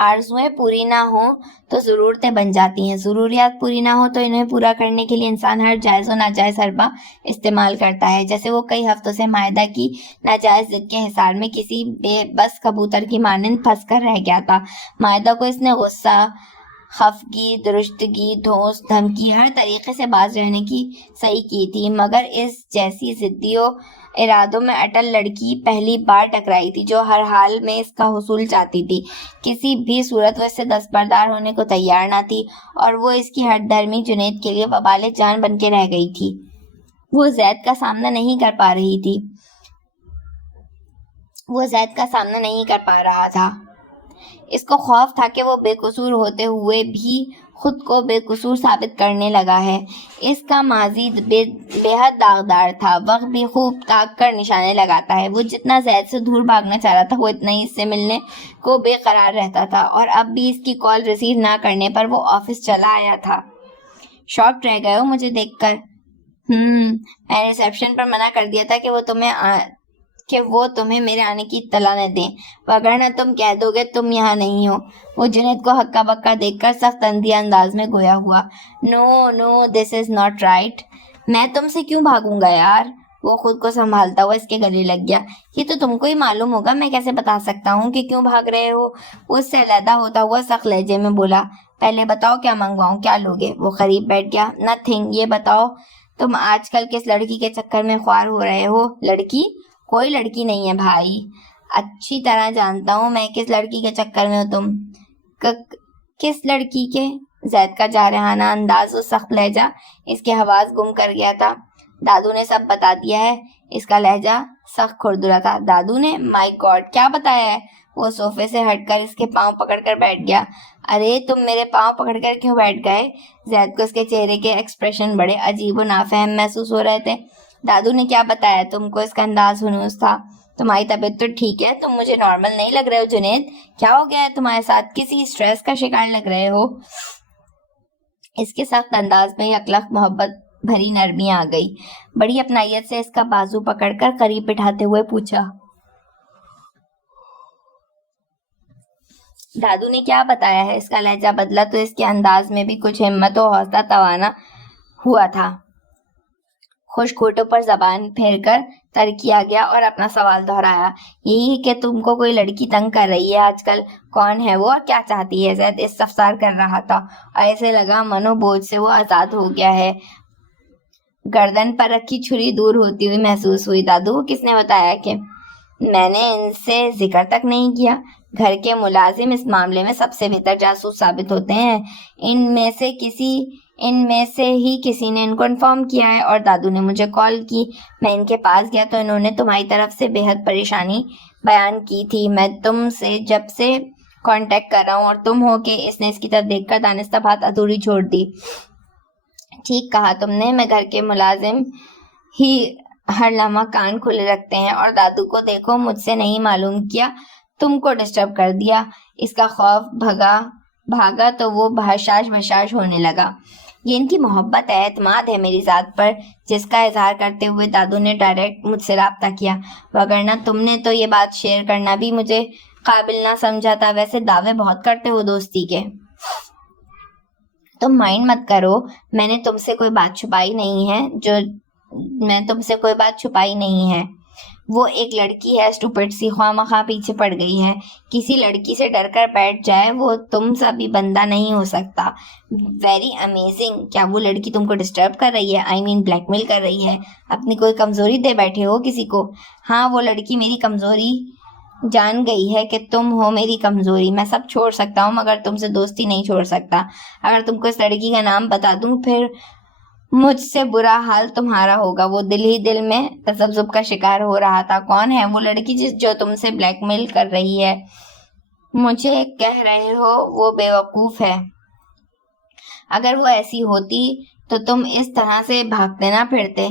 آرزوئیں پوری نہ ہوں تو ضرورتیں بن جاتی ہیں، ضروریات پوری نہ ہوں تو انہیں پورا کرنے کے لیے انسان ہر جائز و ناجائز حربہ استعمال کرتا ہے۔ جیسے وہ کئی ہفتوں سے مائدہ کی ناجائز ضد کے حصار میں کسی بے بس کبوتر کی مانند پھنس کر رہ گیا تھا۔ مائدہ کو اس نے غصہ، خفگی، درشتگی، دھونس، دھمکی، ہر طریقے سے باز رہنے کی صحیح کی تھی، مگر اس جیسی ضدی و ارادوں میں اٹل لڑکی پہلی بار ٹکرائی تھی جو ہر حال میں اس کا حصول چاہتی تھی۔ کسی بھی صورت وہ اس سے دستبردار ہونے کو تیار نہ تھی، اور وہ اس کی ہٹ دھرمی جنید کے لیے وبال جان بن کے رہ گئی تھی۔ وہ زید کا سامنا نہیں کر پا رہا تھا۔ اس کو خوف تھا کہ وہ بے قصور ہوتے ہوئے بھی خود کو بے قصور ثابت کرنے لگا ہے۔ اس کا ماضی بے حد داغدار تھا، وقت بھی خوب تاک کر نشانے لگاتا ہے۔ وہ جتنا زید سے دور بھاگنا چاہ رہا تھا وہ اتنا ہی اس سے ملنے کو بے قرار رہتا تھا، اور اب بھی اس کی کال ریسیو نہ کرنے پر وہ آفس چلا آیا تھا۔ شاکڈ رہ گئے ہو مجھے دیکھ کر؟ میں نے ریسیپشن پر منع کر دیا تھا کہ وہ تمہیں میرے آنے کی اطلاع نہ دیں، وگرنہ تم کہہ دو گے تم یہاں نہیں ہو۔ وہ جنید کو ہکا بکا دیکھ کر سخت اندھی انداز میں گویا ہوا۔ نو دس از ناٹ رائٹ۔ میں تم سے کیوں بھاگوں گا یار؟ وہ خود کو سنبھالتا ہوا اس کے گلے لگ گیا۔ یہ تو تم کو ہی معلوم ہوگا، میں کیسے بتا سکتا ہوں کہ کیوں بھاگ رہے ہو؟ وہ اس سے علیحدہ ہوتا ہوا سخت لہجے میں بولا۔ پہلے بتاؤ کیا منگواؤں، کیا لوگے؟ وہ قریب بیٹھ گیا۔ نتھنگ، یہ بتاؤ تم آج کل کس لڑکی کے چکر میں خوار ہو رہے ہو؟ لڑکی؟ کوئی لڑکی نہیں ہے بھائی، اچھی طرح جانتا ہوں میں کس لڑکی کے چکر میں ہو تم۔ کس لڑکی کے؟ زید کا جارحانہ انداز و سخت لہجہ اس کے حواس گم کر گیا تھا۔ دادو نے سب بتا دیا ہے۔ اس کا لہجہ سخت کھردرا تھا۔ دادو نے؟ مائی گاڈ، کیا بتایا ہے؟ وہ صوفے سے ہٹ کر اس کے پاؤں پکڑ کر بیٹھ گیا۔ ارے تم میرے پاؤں پکڑ کر کیوں بیٹھ گئے؟ زید کو اس کے چہرے کے ایکسپریشن بڑے عجیب و نافہم محسوس ہو رہے تھے۔ دادو نے کیا بتایا تم کو؟ اس کا انداز ہنوز تھا۔ تمہاری طبیعت تو ٹھیک ہے؟ تم مجھے نارمل نہیں لگ رہے ہو جنید، کیا ہو گیا ہے تمہارے ساتھ؟ کسی اسٹریس کا شکار لگ رہے ہو؟ اس کے سخت انداز میں یکلخت محبت بھری نرمی آ گئی۔ بڑی اپنائیت سے اس کا بازو پکڑ کر قریب بٹھاتے ہوئے پوچھا۔ دادو نے کیا بتایا ہے؟ اس کا لہجہ بدلا تو اس کے انداز میں بھی کچھ ہمت و حوصلہ توانا ہوا تھا۔ خشک ہونٹوں پر زبان پھیر کر تر کیا گیا اور اپنا سوال دہرایا۔ یہی کہ تم کو کوئی لڑکی تنگ کر رہی ہے آج کل؟ کون ہے وہ اور کیا چاہتی ہے؟ زید استفسار کر رہا تھا اور ایسے لگا منو بوجھ سے وہ آزاد ہو گیا ہے۔ گردن پر رکھی چھری دور ہوتی ہوئی محسوس ہوئی۔ دادو کو کس نے بتایا کہ میں نے ان سے ذکر تک نہیں کیا؟ گھر کے ملازم اس معاملے میں سب سے بہتر جاسوس ثابت ہوتے ہیں۔ ان میں سے ہی کسی نے ان کو انفارم کیا ہے اور دادو نے مجھے کال کی۔ میں ان کے پاس گیا تو انہوں نے تمہاری طرف سے بے حد پریشانی بیان کی تھی۔ میں تم سے جب سے کانٹیکٹ کر رہا ہوں اور تم ہو کہ اس نے اس کی طرف دیکھ کر دانستہ بات ادھوری چھوڑ دی۔ ٹھیک کہا تم نے، میں گھر کے ملازم ہی ہر لمحہ کان کھلے رکھتے ہیں اور دادو کو دیکھو مجھ سے نہیں معلوم کیا تم کو ڈسٹرب کر دیا۔ اس کا خوف بھاگا تو وہ بحشاش ہونے لگا۔ یہ ان کی محبت ہے، اعتماد ہے میری ذات پر، جس کا اظہار کرتے ہوئے دادو نے ڈائریکٹ مجھ سے رابطہ کیا، وگرنہ تم نے تو یہ بات شیئر کرنا بھی مجھے قابل نہ سمجھا تھا۔ ویسے دعوے بہت کرتے ہو دوستی کے۔ تم مائنڈ مت کرو، میں نے تم سے کوئی بات چھپائی نہیں ہے۔ وہ ایک لڑکی ہے اسٹوپڈ سی، خواہ مخواہ پیچھے پڑ گئی ہے۔ کسی لڑکی سے ڈر کر بیٹھ جائے وہ تم سا بھی بندہ نہیں ہو سکتا۔ Very amazing. کیا وہ لڑکی تم کو ڈسٹرب کر رہی ہے؟ بلیک میل کر رہی ہے؟ اپنی کوئی کمزوری دے بیٹھے ہو کسی کو؟ ہاں، وہ لڑکی میری کمزوری جان گئی ہے کہ تم ہو میری کمزوری۔ میں سب چھوڑ سکتا ہوں مگر تم سے دوستی نہیں چھوڑ سکتا۔ اگر تم کو اس لڑکی کا نام بتا دوں پھر مجھ سے برا حال تمہارا ہوگا۔ وہ دل ہی دل میں تذبذب کا شکار ہو رہا تھا۔ کون ہے وہ لڑکی جو تم سے بلیک میل کر رہی ہے؟ مجھے کہہ رہے ہو وہ بیوقوف ہے؟ اگر وہ ایسی ہوتی تو تم اس طرح سے بھاگتے نہ پھرتے۔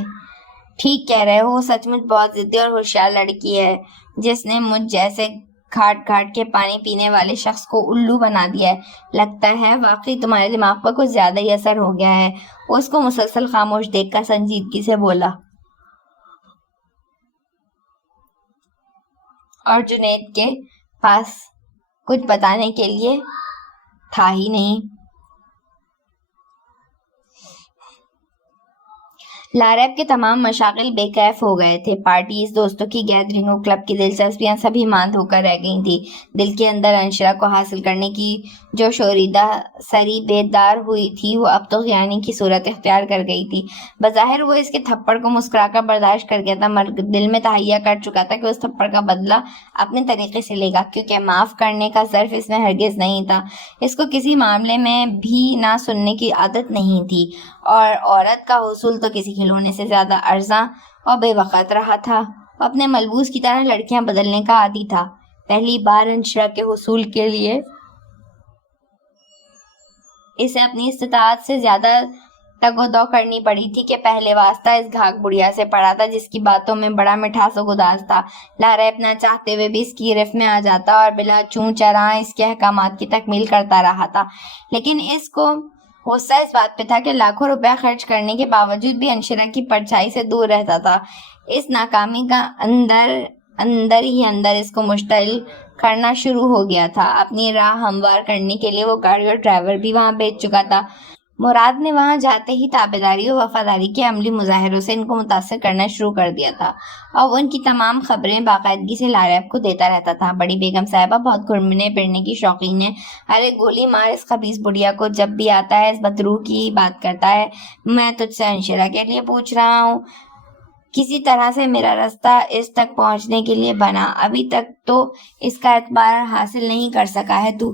ٹھیک کہہ رہے ہو، وہ سچ مچ بہت ضدی اور ہوشیار لڑکی ہے جس نے مجھ جیسے گھاٹ گھاٹ کے پانی پینے والے شخص کو الو بنا دیا ہے۔ لگتا ہے واقعی تمہارے دماغ پر کچھ زیادہ ہی اثر ہو گیا ہے۔ وہ اس کو مسلسل خاموش دیکھ کر سنجیدگی سے بولا۔ اور جنید کے پاس کچھ بتانے کے لیے تھا ہی نہیں۔ لاریب کے تمام مشاغل بے کیف ہو گئے تھے۔ پارٹیز، دوستوں کی گیدرنگوں، کلب کی دلچسپیاں سبھی ماند ہو کر رہ گئی تھیں۔ دل کے اندر انشرا کو حاصل کرنے کی جو شوریدہ سری بیدار ہوئی تھی وہ اب طغیانی کی صورت اختیار کر گئی تھی۔ بظاہر وہ اس کے تھپڑ کو مسکرا کر برداشت کر گیا تھا مگر دل میں تہیہ کر چکا تھا کہ اس تھپڑ کا بدلہ اپنے طریقے سے لے گا، کیونکہ معاف کرنے کا ظرف اس میں ہرگز نہیں تھا۔ اس کو کسی معاملے میں بھی نہ سننے کی عادت نہیں تھی اور عورت کا حصول تو کسی کھلونے سے زیادہ ارزاں اور بے وقت رہا تھا۔ وہ اپنے ملبوس کی طرح لڑکیاں بدلنے کا عادی تھا۔ پہلی بار انشرا کے حصول کے لیے اسے اپنی استطاعت سے زیادہ تگ و دو کرنی پڑی تھی کہ پہلے واسطہ اس گھاک بڑھیا سے پڑا تھا جس کی باتوں میں بڑا مٹھاس و گداز تھا۔ لاریب نہ چاہتے ہوئے بھی اس کی گرفت میں آ جاتا اور بلا چوں چراں اس کے احکامات کی تکمیل کرتا رہا تھا، لیکن اس کو غصہ اس بات پہ تھا کہ لاکھوں روپے خرچ کرنے کے باوجود بھی انشرا کی پرچھائی سے دور رہتا تھا۔ اس ناکامی کا اندر ہی اندر اس کو مشتعل کرنا شروع ہو گیا تھا۔ اپنی راہ ہموار کرنے کے لیے وہ گاڑی اور ڈرائیور بھی وہاں بھیج چکا تھا۔ مراد نے وہاں جاتے ہی تابعداری اور وفاداری کے عملی مظاہروں سے ان کو متاثر کرنا شروع کر دیا تھا اور وہ ان کی تمام خبریں باقاعدگی سے لاریب کو دیتا رہتا تھا۔ بڑی بیگم صاحبہ بہت گھومنے پھرنے کی شوقین ہے۔ ارے گولی مار اس خبیث بڑھیا کو، جب بھی آتا ہے اس بدروح کی بات کرتا ہے۔ میں تجھ سے انشرا کے لیے پوچھ رہا ہوں، کسی طرح سے میرا راستہ اس تک پہنچنے کے لیے بنا، ابھی تک تو اس کا اعتبار حاصل نہیں کر سکا ہے تو۔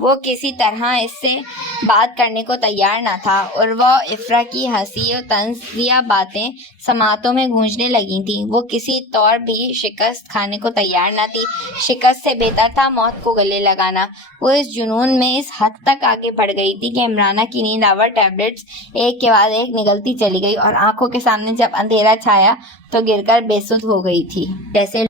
وہ کسی طرح اس سے بات کرنے کو تیار نہ تھا، اور وہ افرا کی ہنسی و طنزیہ باتیں سماعتوں میں گونجنے لگی تھیں۔ وہ کسی طور بھی شکست کھانے کو تیار نہ تھی۔ شکست سے بہتر تھا موت کو گلے لگانا۔ وہ اس جنون میں اس حد تک آگے بڑھ گئی تھی کہ عمرانہ کی نیند آور ٹیبلٹس ایک کے بعد ایک نگلتی چلی گئی، اور آنکھوں کے سامنے جب اندھیرا چھایا تو گر کر بے سدھ ہو گئی تھی، جیسے